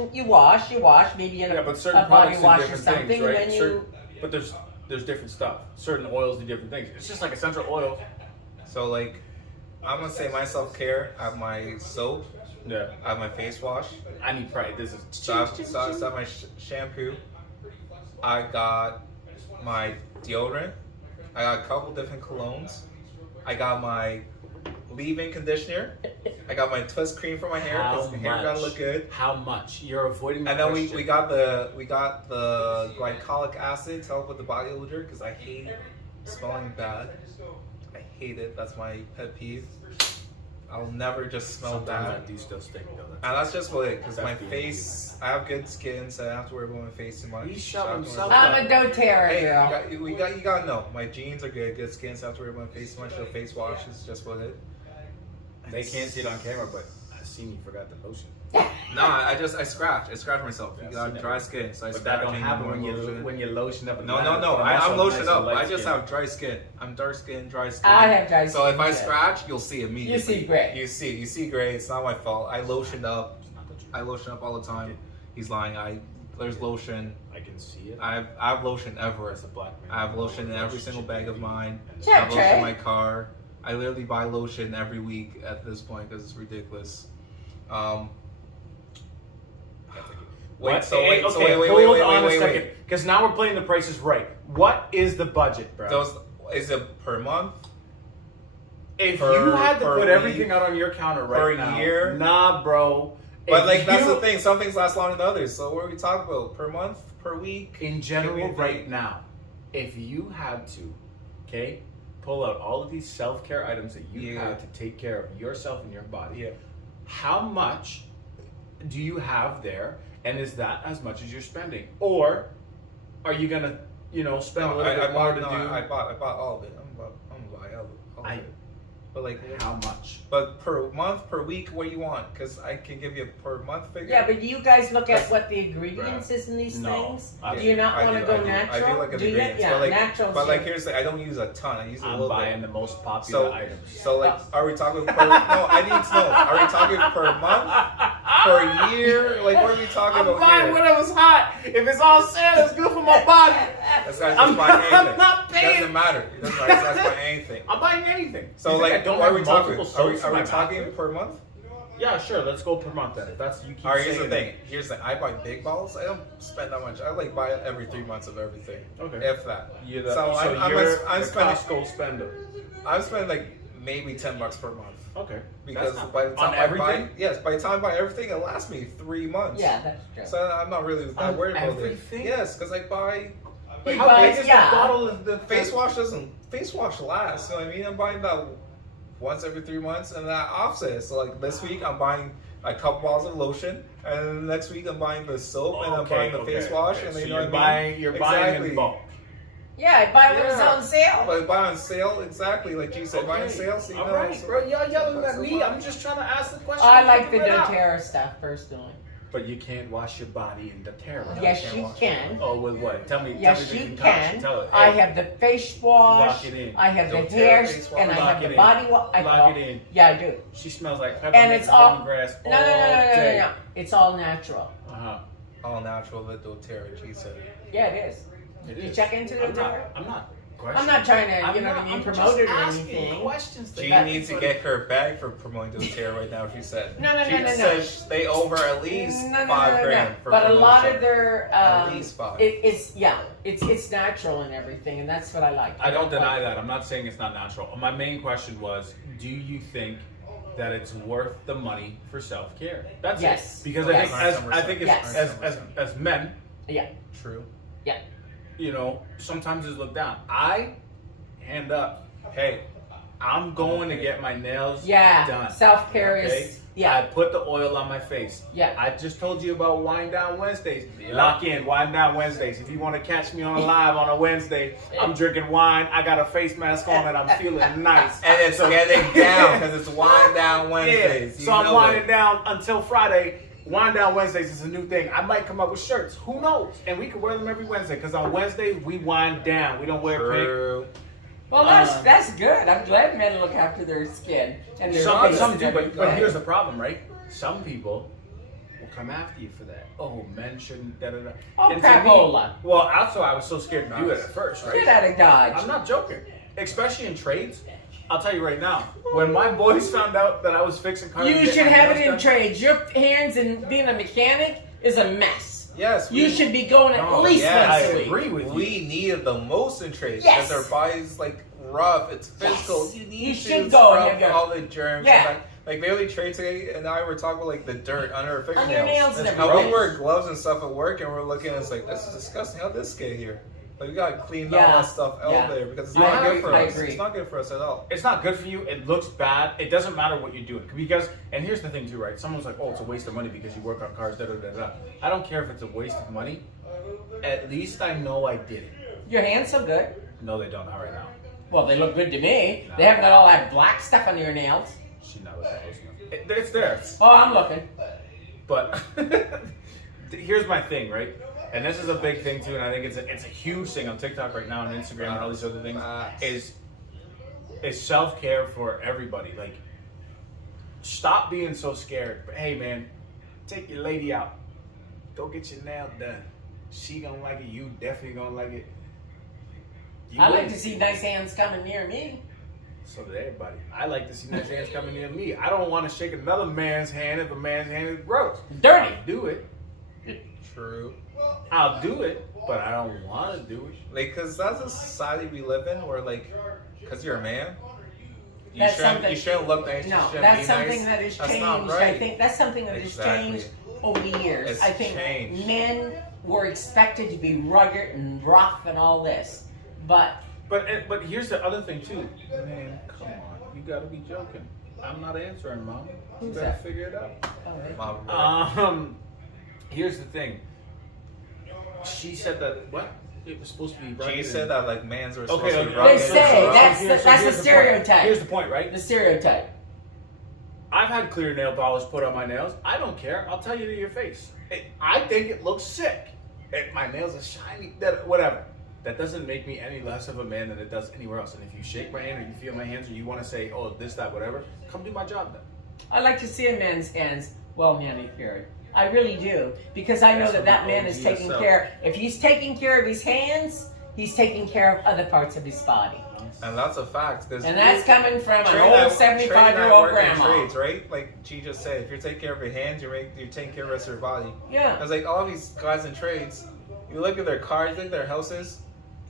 maybe in Yeah, a, but certain a body products do wash or different something, things, right? and then you. But there's different stuff. Certain oils do different things. It's just like essential oils. So like, I'm gonna say my self care. I have my soap. Yeah. I have my face wash. I need price. This is So I have my shampoo. I got my deodorant. I got a couple different colognes. I got my leave-in conditioner. I got my twist cream for my hair because my hair gotta look good. How much? You're avoiding the And then question. we got the glycolic acid to help with the body odor because I hate smelling bad. I hate it. That's my pet peeve. I'll never just smell Sometimes bad. I do still stink though. And that's just what it, because my That's the face, I have good skin, so I don't have to worry about my face too much. He So I shot don't have to himself worry up. about- I'm a doTERRA Hey, girl. you got to know, my jeans are good skin, so I don't have to worry about my face too much. The face wash is just what it. They can't see it on camera, but I seen you forgot the lotion. Nah, I scratch myself. Yeah, You I got seen that. dry skin, so I But scratch. that don't and happen more when lotion. you lotion up. No, I'm lotioned up. I just have dry skin. I'm dark skin, dry skin. I have dry So if skin, I too. scratch, you'll see immediately. You see gray. You see gray. It's not my fault. I lotioned up. I lotion up all the time. He's lying. There's lotion. I can see it. I have lotion everywhere. As a black man. I have lotion in every single bag of mine. I Check, have lotion in Trey. my car. I literally buy lotion every week at this point because it's ridiculous. Wait, so wait, okay, so wait, hold on a wait. second, because now we're playing the prices right. What is the budget, bro? Those is it per month? if per- you had to per put week, everything out on your counter right per now, year. nah, bro. But If like that's you- the thing. Some things last longer than others. So what are we talking about? Per month? Per week? In general, Give me a right date. now, if you had to, okay, pull out all of these self-care items that you Yeah. have to take care of yourself and your body, Yeah. how much do you have there, and is that as much as you're spending, or are you gonna, spend a No, little I bit more bought. to No, do? I bought all of it. I'm gonna buy all of I- it. But like, How much? but per month, per week, what do you want? Because I can give you a per month figure. Yeah, but you guys look at what the ingredients is in these No, things. I Do you not I want to do, go I do. natural? I do like you? ingredients, Yeah, but like, natural. but like here's the thing, I don't use a ton. I use a I'm little buying bit. the most popular So, items. so like, are we talking per? No, I need to know. Are we talking per month, per year? Like, what are we talking I'm about buying here? whatever's hot. If it's on sale, it's good for my body. This guy's just I'm buying anything. not doesn't matter. It doesn't matter. That's buying anything. I'm buying anything. So You think like, I don't what are we have talking? multiple Are we, soaps are in we my talking bathroom? per month? Yeah, sure. Let's go per month then. If that's you keep All right, here's the saying thing. it. Here's the thing. I buy big bottles. I don't spend that much. I like buy every 3 months of everything, Okay. if that. You're the, So so I'm you're I'm the spending. Costco spender. I'm spending like maybe $10 per month. Okay. Because That's not- by the time on I everything? buy, yes, by the time I buy everything, it lasts me 3 months. Yeah, that's true. So I'm not really that On worried about everything? it. Yes, because I buy But He how buys- big is yeah. the bottle of the face wash. Face wash lasts. You know what I mean? I'm buying that once every 3 months, and that offsets. So like this week, I'm buying a couple bottles of lotion, and next week I'm buying the soap, and I'm buying the face wash, and so you know you're what buying, I mean? you're buying Exactly. in bulk. Yeah, I buy when it's Yeah. on sale. But buy on sale, exactly. Like you said, buy on Okay. sale. So you All know, right, so- bro. Y'all yelling at so me. buy. I'm just trying to ask the question. I and like the figure it out. doTERRA stuff personally. But you can't wash your body in doTERRA. Yes, can't you wash it. can. Oh, with what? Tell me. Yes, tell me the you concoction. can. Tell it. I Hey, have the face wash. Lock it in. I have the doTERRA hair, face wash. and I Lock have it the in. body wash. Lock it in. Yeah, I do. She smells like And peppermint it's all lemongrass no, no, no, no, no, no, day. no. It's all natural. Uh-huh. All natural with doTERRA, she said. Yeah, it is. It You is. check into the I'm not, doTERRA? I'm not I'm questioning. not trying to, I'm you know not- what I mean, I'm promote it or just asking anything. questions to She that. needs to get her bag for promoting doTERRA right now. She said. No, no, she no, no, no. says they over at least No, no, $5 no, no, grand no. for But a lot promotion. of their At least 5. it's natural and everything, and that's what I like. I don't deny that. I'm not saying it's not natural. My main question was, do you think that it's worth the money for self-care? That's Yes. it. Because Yes. I think Yes. as men, Yeah, True. you know, sometimes it's looked down. I hand up, hey, I'm going to get my nails yeah. done. Self care Okay? is I yeah, put the oil on my face. yeah. I just told you about Wind Down Wednesdays. Yeah. Lock in, Wind Down Wednesdays. If you want to catch me on a live on a Wednesday, I'm drinking wine. I got a face mask on and I'm feeling nice. And it's getting down because it's wind down Wednesdays. Yeah. You So I'm know winding it. down until Friday. Wind Down Wednesdays is a new thing. I might come up with shirts. Who knows? And we can wear them every Wednesday because on Wednesdays we wind down. We don't wear pink. True. Well, that's good. I'm glad men look after their skin and their Some face do, and but everything. here's the problem, right? Some people will come after you for that. Oh, men shouldn't. Da, da, da. Oh, And to me- crapola. Well, that's why I was so scared to do it at first, right? Get out of Dodge. I'm not joking. Especially in trades. I'll tell you right now. When my boys found out that I was fixing cars, You and should getting my have it nails in done- trades. Your hands in being a mechanic is a mess. Yes. You should be going at No, least yes, once I a week. agree with you. We need it the most in trades Yes. because our body's like rough. It's physical. Yes. You need You to should go and scrub have your- all the germs. Yeah. Like barely trade today, and I were talking about like the dirt under our fingernails. On your nails and How everything. we wear gloves and stuff at work, and we're looking, and it's like this is disgusting. How did this get here? Like we gotta clean all Yeah. that stuff out Yeah. there because it's I not agree. good for I us. agree. It's not good for us at all. It's not good for you. It looks bad. It doesn't matter what you're doing because. And here's the thing too, right? Someone's like, "Oh, it's a waste of money because you work on cars." Da da da da. I don't care if it's a waste of money. At least I know I did it. Your hands so good. No, they don't. Not right now. Well, they look good to me. They haven't got all that black stuff on your nails. She's not looking close enough. It's there. Oh, I'm looking. But here's my thing, right? And this is a big thing too, and I think it's a huge thing on TikTok right now and Instagram and all these other things. Is self-care for everybody. Like, stop being so scared. But hey, man, take your lady out. Go get your nails done. She gonna like it. You definitely gonna like it. You I like will. to see nice hands coming near me. So did everybody. I like to see nice hands coming near me. I don't want to shake another man's hand if a man's hand is gross. Dirty. I'll do it. True. I'll do it, but I don't want to do it. Like, cause that's the society we live in, where like, cause you're a man, you That's shouldn't something- you shouldn't look nice. you No, shouldn't that's be something nice. that has That's changed. not I right. think that's something that Exactly. has changed over the years. It's I think changed. men were expected to be rugged and rough and all this, but But here's the other thing too. Man, come on, you gotta be joking. I'm not answering, Mom. You Who's better that? figure it out. Mom, Here's the thing. She said that what? It was supposed to be rugged. she said and- that like mans were supposed Okay, to okay. be They rugged. say and that's rough. the- that's here's a the stereotype. point. Here's the point, right? the stereotype. I've had clear nail polish put on my nails. I don't care. I'll tell you to your face. I think it looks sick. My nails are shiny. Whatever. That doesn't make me any less of a man than it does anywhere else. And if you shake my hand or you feel my hands or you want to say, oh, this, that, whatever, come do my job then. I like to see a man's hands well manicured. I really do, because I know That's that what man the is OG taking yourself. care. If he's taking care of his hands, he's taking care of other parts of his body. And that's a fact. And that's coming from an old 75-year-old grandma. Trades, right? Like G just said, if you're taking care of your hands, you're taking care of the rest of your body. Yeah. It's like all these guys in trades, you look at their cars, look at their houses.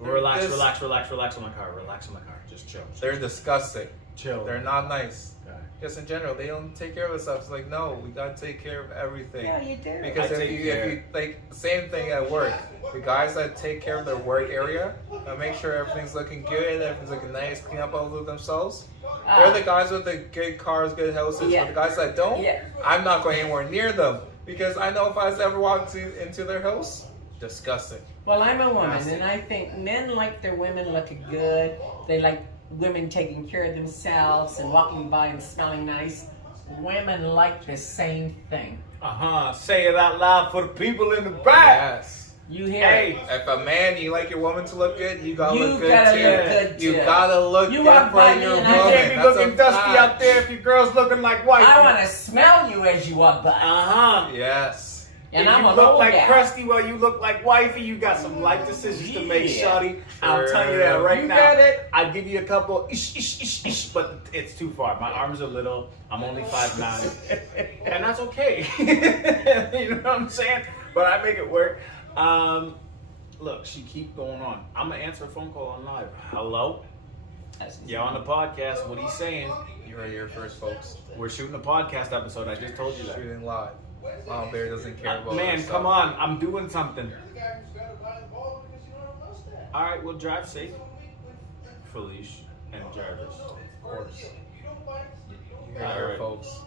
Relax on my car. Relax on my car. Just chill. They're disgusting. Chill. They're not nice. Okay. Just in general, they don't take care of themselves. It's like, no, we gotta take care of everything. Yeah, you do. Because if you like same thing at work, the guys that take care of their work area, make sure everything's looking good, everything's looking nice, clean up all of themselves. They're the guys with the good cars, good houses. Yeah. But the guys that don't, I'm not going anywhere near them because I know if I ever walk into their house, disgusting. Well, I'm a woman, Nasty. and I think men like their women looking good. They like women taking care of themselves and walking by and smelling nice. Women like the same thing. Say it out loud for the people in the back. Yes. You hear Hey. it? If a man, you like your woman to look good, you gotta You look good gotta too. look good, You too. gotta look You good walk for by your me woman. and I You can't be That's looking a dusty fact. out there if your girl's looking like white. I want to smell you as you walk by. Yes. And if I'm you a look old like gal. crusty while you look like wifey, you got some light decisions to make, Yeah. shawty. I'm telling you that right You now. got it. I'd give you a couple ish, ish, ish, ish, but it's too far. My arms are little. I'm only 5'9", and that's okay. You know what I'm saying? But I make it work. Look, she keep going on. I'm gonna answer a phone call on live. Hello? You're on the podcast. What are you saying? You heard it here first, folks. We're shooting a podcast episode. I just told you that. Shooting live. Mom Bear doesn't care about Man, that come stuff. on. I'm doing something. All right, we'll drive safe. Felicia and Jarvis. Of course. You heard it All here, right. folks.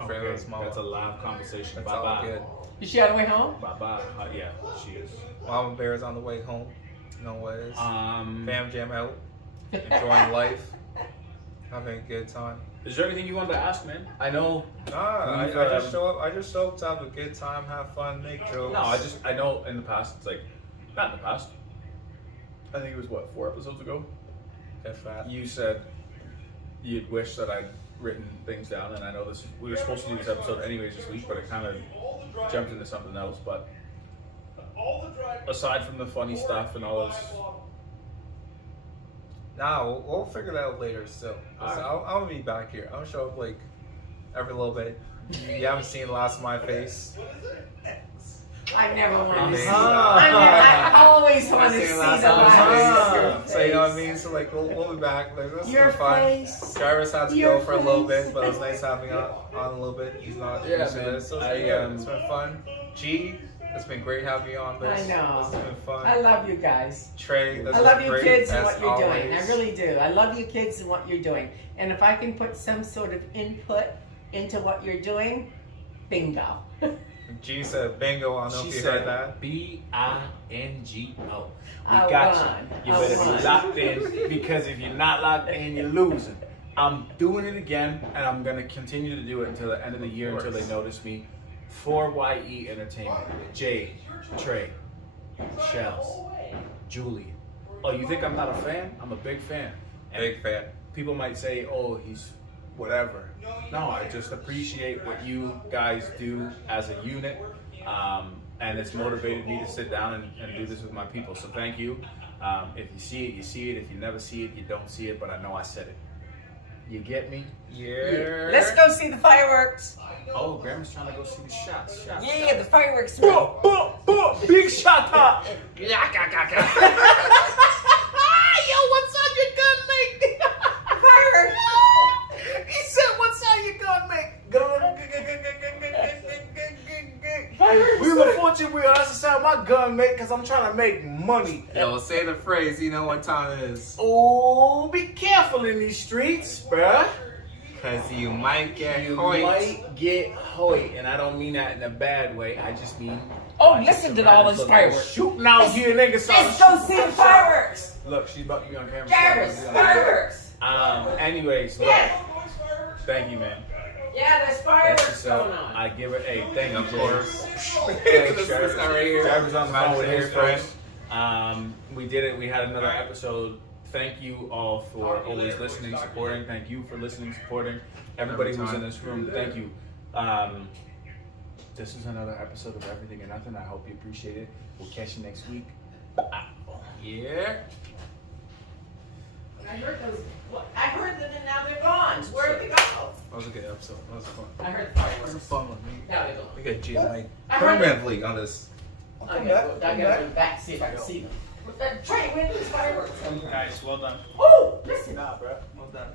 Okay, Fredo's mama. that's a live conversation. That's Bye all bye. good. Is she on the way home? Bye bye. Yeah, she is. Mama Bear is on the way home. You know what it is. Fam Jam out. Enjoying life. Having a good time. Is there anything you wanted to ask, man? I know. Nah, We've, I just show up. I just show up to have a good time, have fun, make jokes. No, I know in the past, it's like, not in the past. I think it was, 4 episodes ago? If that. You said you'd wish that I'd written things down, and I know we were supposed to do this episode anyways this week, but it kind of jumped into something else. But aside from the funny stuff and all this, Nah, we'll figure that out later still. Alright. I'm gonna be back here. I'm gonna show up like every little bit. You haven't seen the last of my face. I never want to Amazing. see. I always want to Seen see the the last of my last face. of So you know what I your mean? So like we'll be back. Like this Your has been fun. face. Jarvis had to Your go for a little face. bit, but it was nice having on a little bit. He's not Yeah, used to man. this. So I, it's been fun. G, it's been great having you on this. I know. This has been fun. I love you guys. Trey, this I was love you great, kids and as what you're doing. I always. really do. I love you kids and what you're doing. And if I can put some sort of input into what you're doing, bingo. G said bingo. I don't know she if you said heard that. I BINGO. We got won. you. You I better won. be locked in, because if you're not locked in, you're losing. I'm doing it again, and I'm gonna continue to do it until the end of the year, until they notice me. 4YE Entertainment. Jay, Trey, Shells, Julie. Oh, you think I'm not a fan? I'm a big fan. And Big fan. people might say, oh, he's whatever. No, I just appreciate what you guys do as a unit. And it's motivated me to sit down and do this with my people. So thank you. If you see it, you see it. If you never see it, you don't see it. But I know I said it. You get me? Yeah. Let's go see the fireworks. Oh, Grandma's trying to go see the shots. Yeah, the fireworks. Big shot top. Yo, what's on your gun, mate? Fireworks. He said, what's on your gun, mate? We were fortunate we also sound my gun, mate, because I'm trying to make money. Yo, say the phrase. You know what time it is. Oh, be careful in these streets, bruh. Cause you might get You hoiked. might get hoit, and I don't mean that in a bad way. I just mean. Oh, listen to all those fireworks. Shooting out here, niggas. Let's go see the fireworks. Look, she's about to be on camera. Jarvis, fireworks. Anyways, look. Yeah. Thank you, man. Yeah, there's That's fireworks what's going up. on. I give her a thank you, Of Jay. course. Thanks, Jarvis. This right here. Jarvis on the phone with his friend. friends. We did it. We had another episode. Thank you all for always listening, supporting. Thank you for listening, supporting. Everybody Every who's in time. this room, thank you. This is another episode of Everything and Nothing. I hope you appreciate it. We'll catch you next week. Yeah. I heard those. I heard them and now they're gone. Where'd they go? That was a good episode. That was fun. I heard the That was a fireworks. fun one. Now they're gone. We got GMI I heard permanently on this. I gotta go back see if I can see them. Trey, where are these fireworks? Guys, well done. Oh, listen. Nah, bro. Well done.